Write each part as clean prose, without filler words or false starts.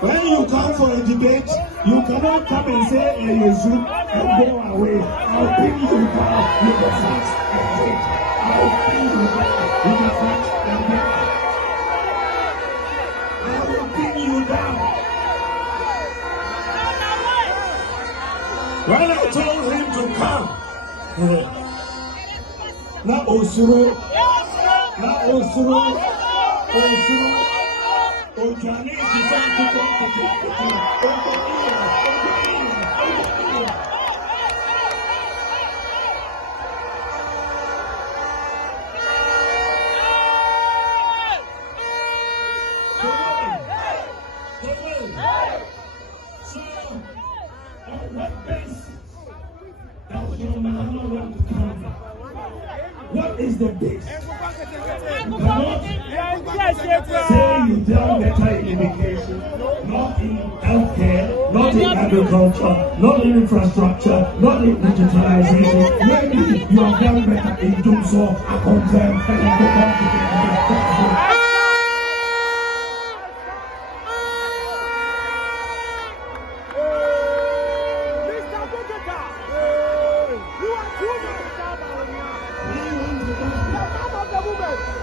When you come for a debate, you cannot come and say Zoom and go away. I'll bring you down with the facts and date. I'll bring you down with the facts and date. I will bring you down. When I told him to come, na Osuro, Ojani is what is the base? Say you tell better in education, not in healthcare, not in agriculture, not in infrastructure, not in digitalization. Maybe you have done better in doing so, I confirm, and I go back to the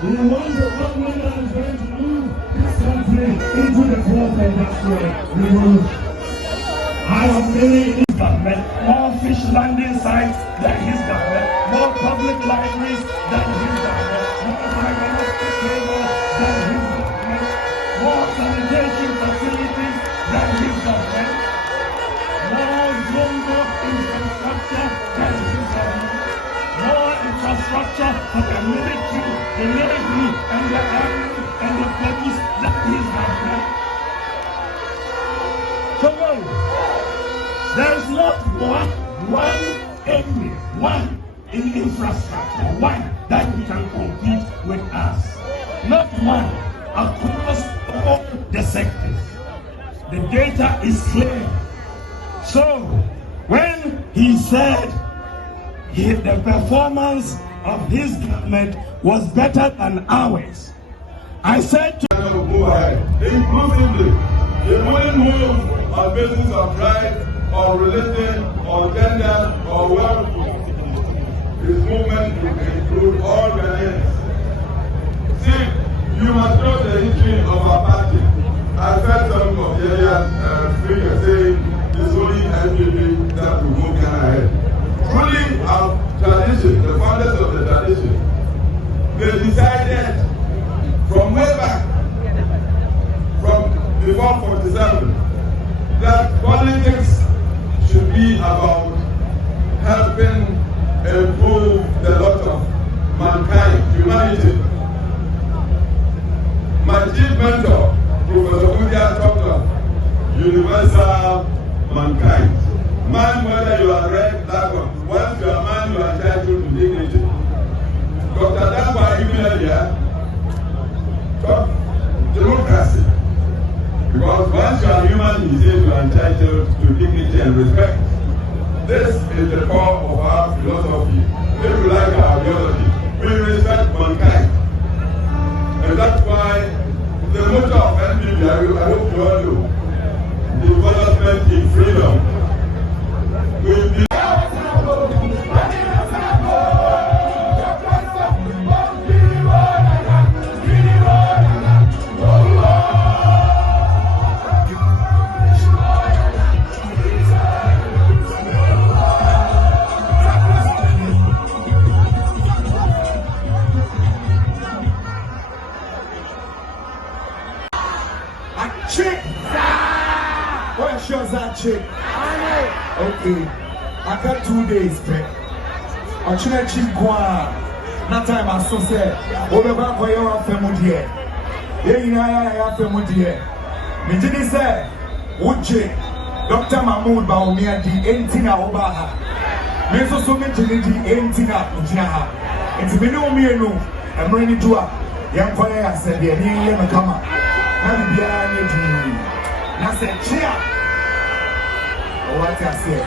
We want the government that is going to move this country into the fourth industrial revolution. I am feeling his government, more fish landing sites than his government, more public libraries than his government, more finance tables than his government, more sanitation facilities than his government, more zongo infrastructure than his government, more infrastructure for the military, and the army, and the police that is happening. Come on. There's not one area, one in infrastructure, one that we can compete with us. Not one across all the sectors. The data is clear. So, when he said the performance of his government was better than ours, I said to go ahead inclusively. It wouldn't move on basis of right or religion or gender or wealth. His movement will include all Ghanaians. See, you must know the history of our party. I've heard some of the earlier speakers saying it's only NPP that will move Ghana ahead. Truly, our tradition, the founders of the tradition, they decided from way back, from before 47, that politics should be about helping improve the lot of mankind, humanity. My chief mentor, Professor Bawumia, talked of universal mankind. Man, whether you are red, black, or once you are man, you are entitled to dignity. Dr. Dakwa even earlier talked democracy. Because once you are human, he says you are entitled to dignity and respect. This is the core of our philosophy. If you like our ideology, we respect mankind. And that's why the motto of NPP, AkuffoAddo, development in freedom. Chick! What's yours, that chick? Okay, I got 2 days, man. I'm trying to check one. Not time I so said, over back for your family. Yeah, you know, I have family. Me did say, Uche, Dr. Mahmoud Bawumia, the entina Obaha. Me so many the entina Ujaha. It's me no me no. I'm ready to up. Young fire said, yeah, he ain't come up. I said, cheer. What I said,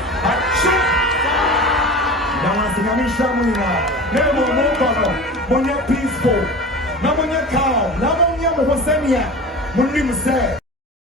cheer. Now I think I'm in Shamuna. Never more peaceful. Now when you're calm, now when you're Hosenia, when you say.